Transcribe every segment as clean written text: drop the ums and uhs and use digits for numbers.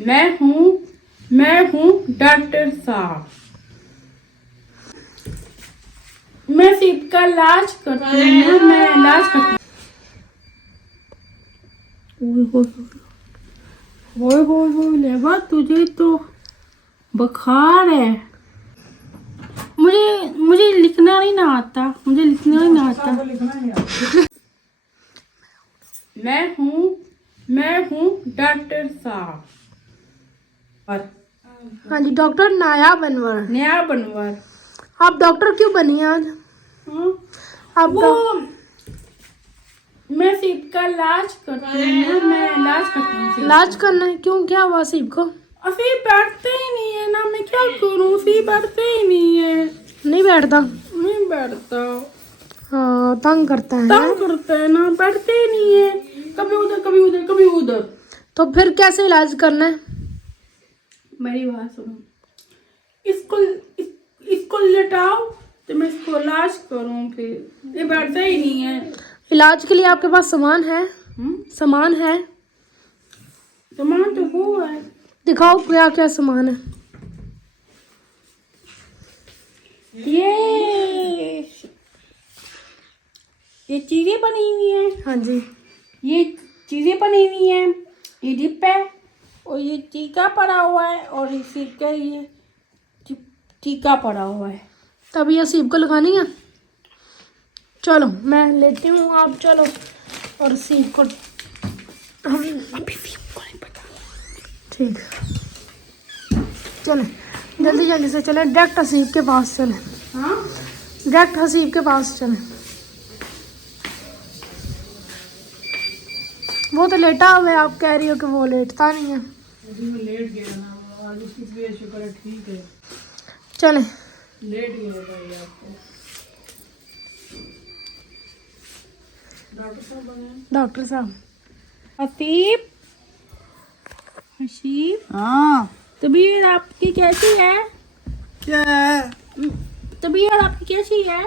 मैं हूँ डॉक्टर साहब। मैं सिर्फ का इलाज करती हूँ। मैं इलाज करती हूँ। ओए लेवा, तुझे तो बुखार है। मुझे लिखना नहीं ना आता। मैं हूँ डॉक्टर साहब। और हाँ जी, डॉक्टर नायाब अनवर। नया बनवर। आप डॉक्टर क्यों बनी आज? हाँ? आप मैं सिर्फ का इलाज करती हूँ। मैं इलाज करती हूँ। इलाज करना है? क्यों, क्या हुआ सीप को? अभी बैठते ही नहीं है ना, मैं क्या करूँ? अभी बैठते ही नहीं है। नहीं बैठता? नहीं बैठता। हाँ, तंग करता है। तंग करता है ना, बैठते ही नहीं है। कभी उधर कभी उधर कभी उधर। तो फिर कैसे इलाज करना है? मेरी बात सुनो। इसको लेटाओ तो मैं इसको इलाज करूँ। फिर ये बैठता ही नहीं है। इलाज के लिए आपके पास सामान है? सामान है? सामान तो वो है। दिखाओ क्या क्या सामान है। ये चीजें बनी हुई हैं। हाँ जी। ये चीजें बनी हुई हैं। ये डिप है और ये टीका पड़ा हुआ है और इसी का ये टीका पड़ा हुआ है। तब ये सीप को लगानी है। चलो मैं लेती हूँ, आप चलो और सीप को हम अभी सीप को नहीं पता। ठीक, चले जल्दी जल्दी से चले, डायरेक्ट हसीब के पास चले। हाँ, डायरेक्ट हसीब के पास चले। वो तो लेटा हुआ है, आप कह रही हो कि वो लेटता नहीं है। लेट गया ना आज, उसकी तबीयत शुक्र है ठीक है। चले, लेट गया भाई आपको। डॉक्टर साहब। हसीब, हाँ, तबीयत आपकी कैसी है? क्या है? तबीयत आपकी कैसी है?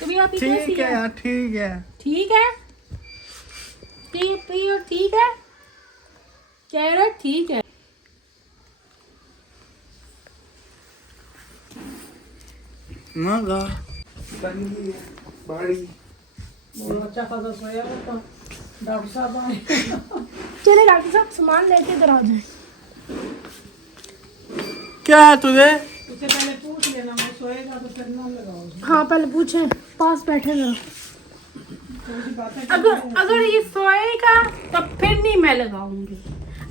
तबीयत आपकी कैसी ठीक है है? यार, ठीक है। ठीक है। तबीयत ठीक है? कह रहा ठीक है। मगा बड़ी बड़ी अच्छा खासा सोया था। डॉक्टर साहब आए। चले डॉक्टर साहब, सामान लेके इधर आ जाए। क्या है तुझे? उससे पहले पूछ लेना, मैं सोएगा तो फिर ना लगाओ। हाँ पहले पूछे, पास बैठे जरा। अगर ये सोएगा तब फिर नहीं मैं लगाऊंगी।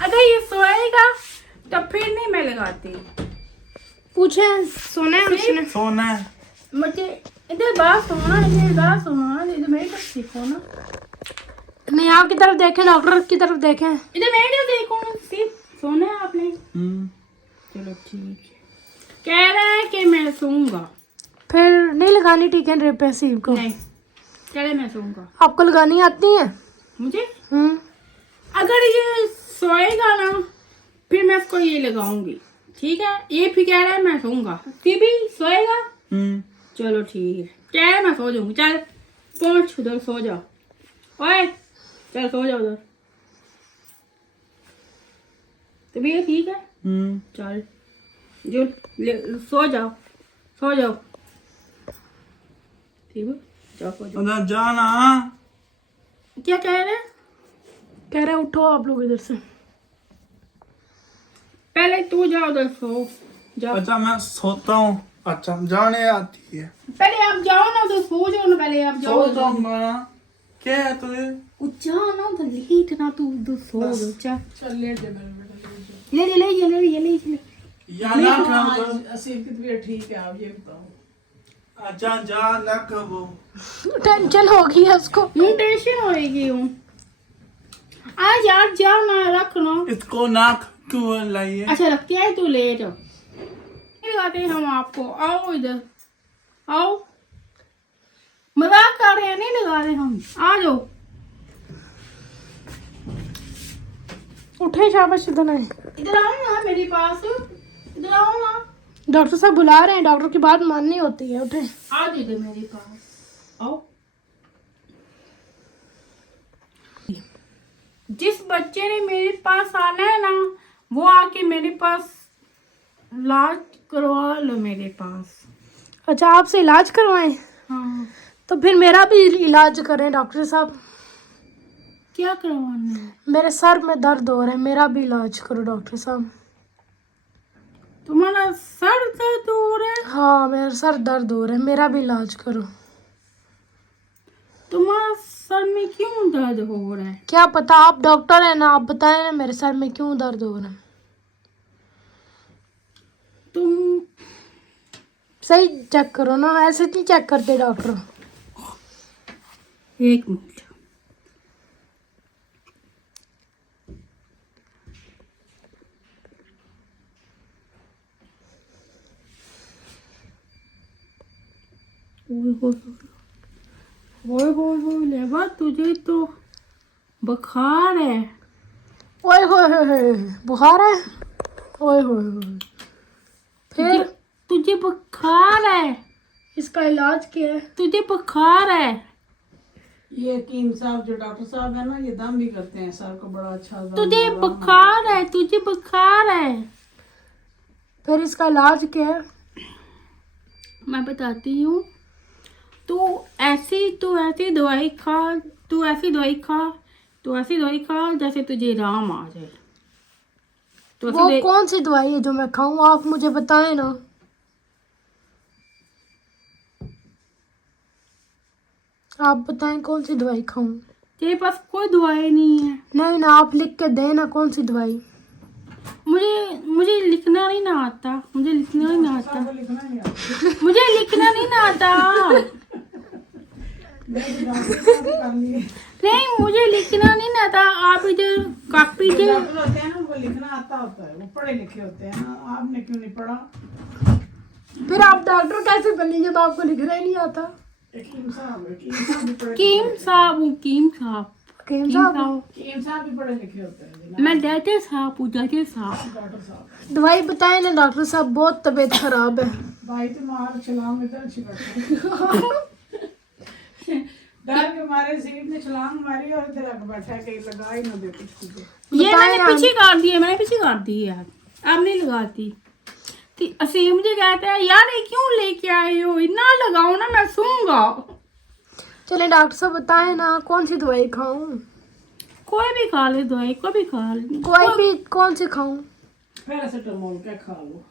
अगर ये सोएगा तब फिर नहीं मैं लगाती। पूछे सोने उसने। सोना है। मुझे इधर बात सुना, इधर मेरी तरफ देखो ना। नहीं, आपकी तरफ देखें, डॉक्टर की तरफ देखें। इधर मेरी तरफ देखो, सिर्फ सोना है आपने। चलो ठीक है। कह रहे हैं कि मैं सोऊंगा। फिर नहीं लगानी टीके ड्रिप है सीप को? नहीं, चले मैं सोऊंगा। आपको लगानी आती है? मुझे अगर ये सोएगा ना फिर मैं इसको ये लगाऊंगी। ठीक है, ये फिर कह रहा है मैं सोऊंगा, फिर भी सोएगा। चलो ठीक है, कह रहा है मैं सो जाऊंगी। चल पहुंच उधर, सो जाओ। ओए चल सो जाओ उधर। तबीयत ठीक है? चल जो सो जाओ ठीक है, जाओ सो जाओ। उधर जाना। क्या कह रहे हैं? कह रहे उठो आप लोग इधर से। पहले तू जाओ उधर, सो जाओ। अच्छा मैं सोता हूँ। अच्छा जाने आती है। पहले आप जाओ ना उधर, सो जाओ ना। पहले आप जाओ सो जाऊंगा ना। क्या है तुझे? जाओ ना उधर, लेट ना तू उधर सो जाओ। चल लेट जा मेरे बेटा, ले या ना खाओ। असीम की तबीयत ठीक है, आप ये बताओ। अच्छा जा ना कबो। टेंशन हो गई है उसको। यूं टेंशन होएगी यूं। आज यार जाओ ना, रख ना। इसको नाक क्यों लाइए? अच्छा रखते हैं, तू ले जाओ। नहीं लगाते हम आपको। आओ इधर आओ, मजाक कर रहे हैं, नहीं लगा रहे हम। आ जाओ। उठे, शाबाश, इधर आए। इधर आओ ना मेरे पास, इधर आओ ना। डॉक्टर साहब बुला रहे हैं, डॉक्टर की बात माननी होती है। उठे, आ जाओ इधर मेरे पास, आओ। जिस बच्चे ने मेरे पास आना है ना, वो आके मेरे पास इलाज करवा लो मेरे पास। अच्छा, आपसे इलाज करवाएं? हाँ, तो फिर मेरा भी इलाज करें डॉक्टर साहब। क्या करवाना है? मेरे सर में दर्द हो रहा है, मेरा भी इलाज करो डॉक्टर साहब। तुम्हारा सर दर्द हो रहा है? हाँ, मेरा सर दर्द हो रहा है, मेरा भी इलाज करो। तुम्हारा सर में क्यों दर्द हो रहा है? क्या पता, आप डॉक्टर हैं ना, आप बताएं ना मेरे सर में क्यों दर्द हो रहा है। तुम सही चेक करो ना, ऐसे नहीं चेक करते डॉक्टर। एक मिनट। ओए लेवा, तुझे तो बुखार है। ओए होए, बुखार है? ओए होए। फिर तुझे बुखार है। इसका इलाज क्या है? तुझे बुखार है। ये हकीम साहब जो डॉक्टर साहब है ना, ये दम भी करते हैं, सर को बड़ा अच्छा दम तुझे आराम बुखार है। तुझे बुखार है। फिर इसका इलाज क्या है? मैं बताती हूँ। तू ऐसी दवाई खा। तू ऐसी दवाई खा। तू ऐसी दवाई खा जैसे तुझे आराम आ जाए। तो वो कौन सी दवाई है जो मैं खाऊं, आप मुझे बताएं ना। आप बताएं कौन सी दवाई खाऊं। तेरे पास कोई दवाई नहीं है। नहीं ना, आप लिख के दें ना कौन सी दवाई। मुझे लिखना नहीं ना आता। मुझे लिखना नहीं ना आता। को लिखना नहीं आता। मुझे लिखना नहीं ना आता। मैं तो डॉक्टर साहब भी कर लिए। नहीं, मुझे लिखना नहीं ना आता। आप इधर कॉपी जो दे। डॉक्टर होते हैं ना, उनको लिखना आता होता है, वो पढ़े लिखे होते हैं ना। आपने क्यों नहीं पढ़ा? फिर आप डॉक्टर कैसे बने जब आपको लिखना ही नहीं आता? हकीम साहब भी पढ़े कीम साहब हूँ। कीम साहब। हकीम कीम साहब, साहब। हकीम साहब भी पढ़े लिखे होते हैं जनाब। मैं डॉक्टर साहब हूँ। डॉक्टर साहब। डॉक्टर साहब दवाई बताएं ना डॉक्टर साहब, बहुत तबीयत खराब है। भाई तो मार छलांग इधर छिपट डर के मारे सीट ने छलांग मारी और इधर आके बैठा है, कहीं लगा ही ना दे कुछ तुझे। ये बताएं मैंने आप। पीछे काट दिया। मैंने पीछे काट दी यार। अब नहीं लगाती। असीम मुझे कहता है यार ये क्यों लेके आए हो, इतना लगाओ ना, मैं सूंगा। चले डॉक्टर साहब बताएं ना कौन सी दवाई खाऊं। कोई भी खा ले दवाई। कोई भी खा ले। कोई भी कौन सी खाऊं? पैरासीटामोल क्या खा लो।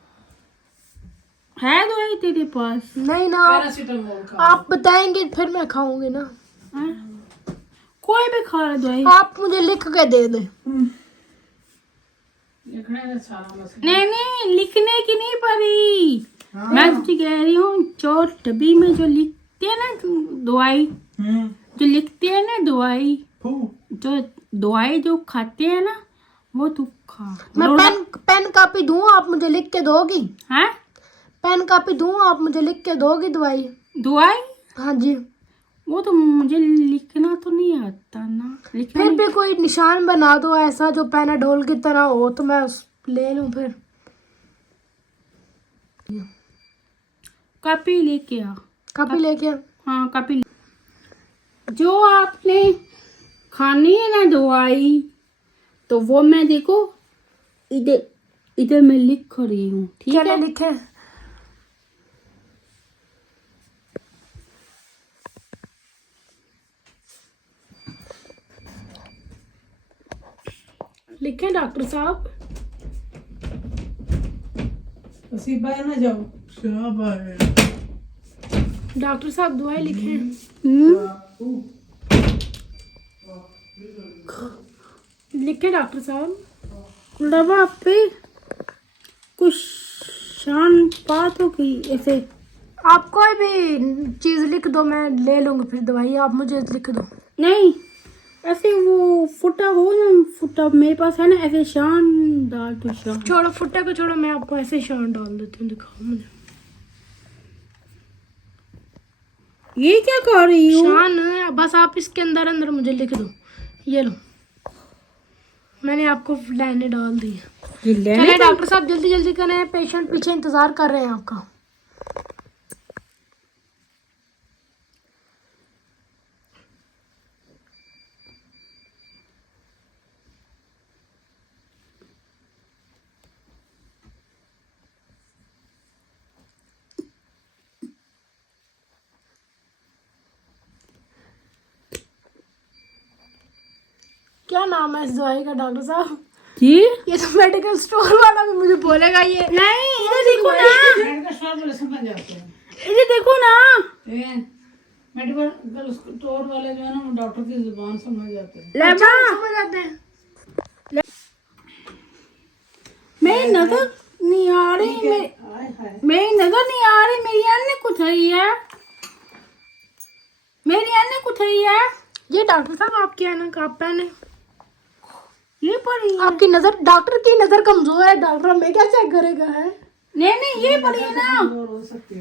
है दवाई तेरे पास? नहीं ना, पैरासीटामोल खा आप बताएंगे फिर मैं खाऊंगी ना। हैं? कोई भी खा ले दवाई। आप मुझे लिख के दे दें। लिखने में सारा मसला। नहीं, लिखने की नहीं पड़ी। हाँ। मैं तुझे कह रही हूँ, जो डब्बी में जो लिखते हैं ना दवाई, जो लिखते हैं ना दवाई, फू जो दवाई जो खाते हैं ना, वो तू खा। मैं पेन कापी दूं, आप मुझे लिख के दोगी? हैं? पेन कापी दूं, आप मुझे लिख के दोगी दवाई? दवाई? हाँ जी। वो तो मुझे लिखना तो नहीं आता ना। लिखना फिर नहीं। भी कोई निशान बना दो ऐसा जो पैनाडोल की तरह हो, तो मैं ले लूं फिर। कॉपी लेके आ। कापी लेके? हाँ, कॉपी। जो आपने खानी है ना दवाई, तो वो मैं देखो इधर इधर मैं लिख रही हूँ। ठीक क्या है? लिखे? लिखे डॉक्टर साहब? नसीबा है ना जाओ। शाबाश। डॉक्टर साहब दवाई लिखे? लिखे डॉक्टर साहब? दवा पे कुछ शान बात हो गई ऐसे। आप कोई भी चीज लिख दो, मैं ले लूंगी फिर दवाई, आप मुझे लिख दो। नहीं, ऐसे वो फुटा हो ना, फुटा मेरे पास है ना, ऐसे शान डाल दो। शान। छोड़ो फुट्टे को, छोड़ो, मैं आपको ऐसे शान डाल देती हूँ, दिखाओ मुझे। ये क्या कर रही हूँ? शान है, बस आप इसके अंदर अंदर मुझे लिख दो। ये लो, मैंने आपको लाइनें डाल दी हैं। चलिए डॉक्टर साहब जल्दी जल्दी करें, पेशेंट पीछे इंतजार कर रहे हैं आपका। क्या नाम है इस दवाई का डॉक्टर साहब? जी ये तो मेडिकल स्टोर वाला भी मुझे बोलेगा ये। नहीं, इधर देखो ना, मेडिकल स्टोर वाले समझ जाते हैं। इधर देखो ना। मेडिकल स्टोर वाले जो है ना वो डॉक्टर की जुबान समझ जाते हैं। लेबा समझ आते हैं। मेरी नजर नहीं आ रही, हाय हाय। मेरी नजर नहीं आ रही, मेरी अन्य कुछ है, मेरी अन्य कुछ है। ये डॉक्टर साहब आपकी ऐनक आप पहने, ये पड़ी है। आपकी नजर, डॉक्टर की नजर कमजोर है, डॉक्टर हमें क्या चेक करेगा है? नहीं नहीं, ये पड़ी है ना,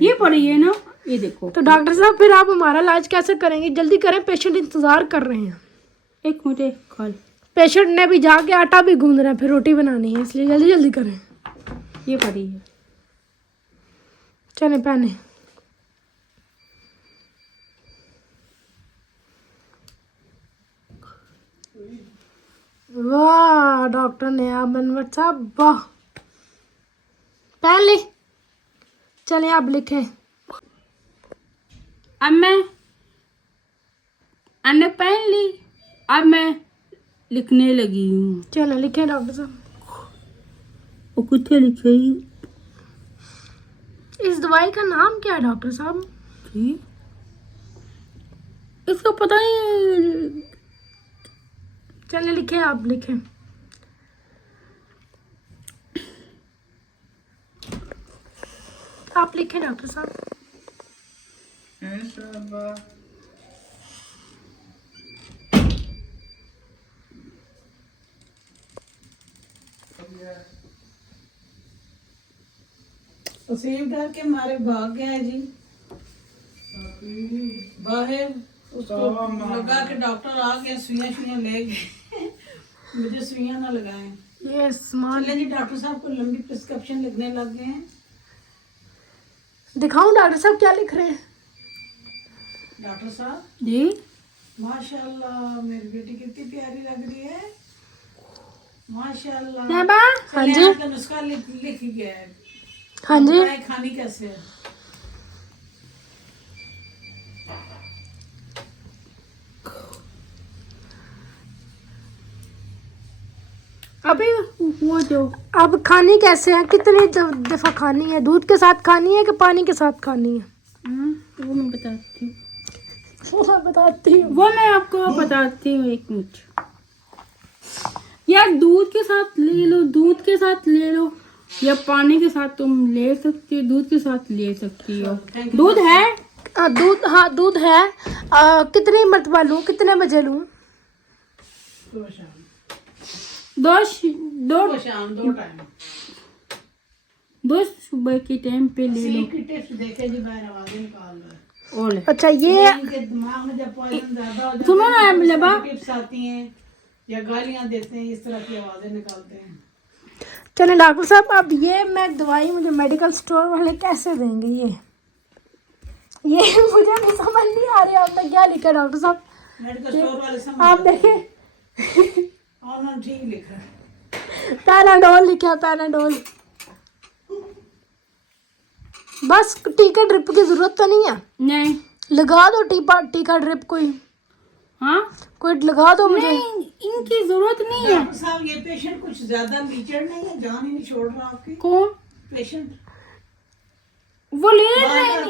ये पड़ी है ना, ये देखो। तो डॉक्टर साहब फिर आप हमारा इलाज कैसे करेंगे? जल्दी करें, पेशेंट इंतजार कर रहे हैं। एक मिनट खोल। पेशेंट ने भी जाके आटा भी गूंद रहा है, फिर रोटी बनानी है, इसलिए जल्दी जल्दी करें। ये पड़ी है। चले पहने। वाह डॉक्टर ने आप बनवर साहब, वाह। पहन ली, चले आप लिखे। अब मैं अन्य पहन ली, अब मैं लिखने लगी हूँ। चलो लिखे डॉक्टर साहब। वो कितने लिखे? इस दवाई का नाम क्या है डॉक्टर साहब? ठीक, इसको पता नहीं। चले लिखे, आप लिखे। आप लिखे डॉक्टर साहब। तहसीलदार के मारे भाग गया है जी बाहर, उसको लगा के डॉक्टर आ गया, सुइयां शुइयां ले गए। मुझे सुइयां ना लगाएं। ये स्मार्ट। चले जी, डॉक्टर साहब को लंबी प्रिस्क्रिप्शन लिखने लग गए हैं। दिखाऊं डॉक्टर साहब क्या लिख रहे हैं? डॉक्टर साहब जी माशाल्लाह, मेरी बेटी कितनी प्यारी लग रही है, माशाल्लाह। लेबा। हाँ चले, जी। आपका नुस्खा लिख गया है। हाँ जी। बताएं खानी कैसे है। अभी वो जो अब खानी कैसे है? कितनी दफा खानी है? दूध के साथ खानी है कि पानी के साथ खानी है? वो मैं बताती हूँ, वो मैं बताती हूँ। वो मैं आपको बताती हूँ, एक मिनट। या दूध के साथ ले लो, दूध के साथ ले लो, या पानी के साथ तुम ले सकती हो, दूध के साथ ले सकती हो। दूध है? दूध, हाँ दूध है। कितनी मरतबा लूँ, कितने बजे लूँ? सुबह शाम, दो सुबह शाम, 2 टाइम। दो सुबह के टाइम पे ले लो। सीख की टिप्स देखे जी, मैं आवाजें निकाल रहा है। और ले। अच्छा ये इनके दिमाग में जब पॉइजन ज्यादा हो जाता सुनो ना लेबा, टिप्स आती हैं या गालियां देते हैं, इस तरह की आवाजें निकालते हैं। चले डॉक्टर साहब, अब ये मैं दवाई मुझे मेडिकल स्टोर वाले कैसे देंगे? ये मुझे नहीं समझ नहीं आ रही, आपने क्या लिखा डॉक्टर साहब? मेडिकल स्टोर वाले समझ आप जाते देखें, हैं। और उन्होंने ठीक लिखा है। पैराडोल लिखा है, पैराडोल। बस टीका ड्रिप की जरूरत तो नहीं है? नहीं। लगा दो टीका ड्रिप कोई, हाँ कोई लगा दो मुझे। नहीं, इनकी जरूरत नहीं है। डॉक्टर साहब ये पेशेंट कुछ ज्यादा लीचड़ नहीं है, जान ही नहीं छोड़ रहा आपकी। कौन? पेशेंट वो ले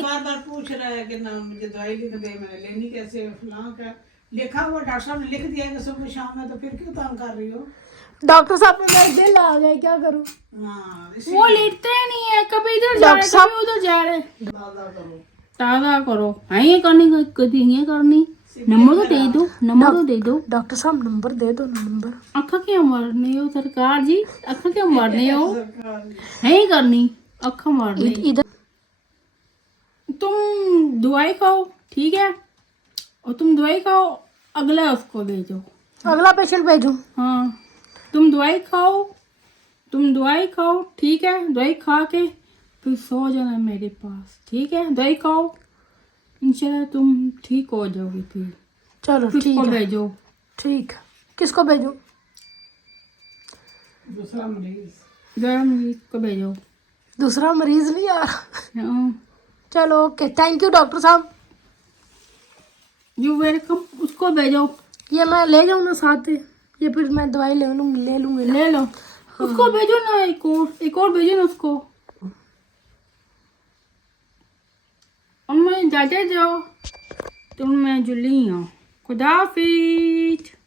बार बार पूछ रहा है कि ना मुझे दवाई लिख दे, मैंने लेनी कैसे, फलां का लिखा हुआ डॉक्टर साहब ने लिख दिया कि सुबह शाम में, तो फिर क्यों तंग कर रही हो? डॉक्टर साहब ने मेरा दिल आ गया, क्या करूं? हाँ, वो लेटते नहीं है, कभी इधर जा रहे, कभी उधर जा रहे। दादा करो। ताज़ा करो। हाँ ये करनी, कभी ये करनी। नंबर तो दे दो, नंबर तो दे दो। डॉक्टर साहब नंबर दे दो, नंबर। अखा क्यों मारनी हो सरकार जी, अखा क्यों मारनी हो? है ही करनी अखा मारनी। इधर तुम दवाई खाओ, ठीक है, और तुम दवाई खाओ, अगला उसको भेजो। अगला पेशेंट भेजूं? हाँ तुम दवाई खाओ, तुम दवाई खाओ, ठीक है, दवाई खा के फिर सो जाना मेरे पास, ठीक है। दवाई खाओ, इंशाल्लाह तुम ठीक हो जाओगे। फिर चलो ठीक किसको है, भेजो? ठीक। किसको भेजूं? दूसरा मरीज। जरा मरीज को भेजो। दूसरा मरीज नहीं आ रहा। हाँ चलो ओके, थैंक यू डॉक्टर साहब। यू वेलकम, उसको भेजो। ये मैं ले जाऊँ ना साथ ही? या फिर मैं दवाई ले लूंगी ले लो उसको भेजो ना, एक और भेजो ना उसको। और मैं जाते जाओ तुम मैं जुली हूँ। खुदा हाफिज।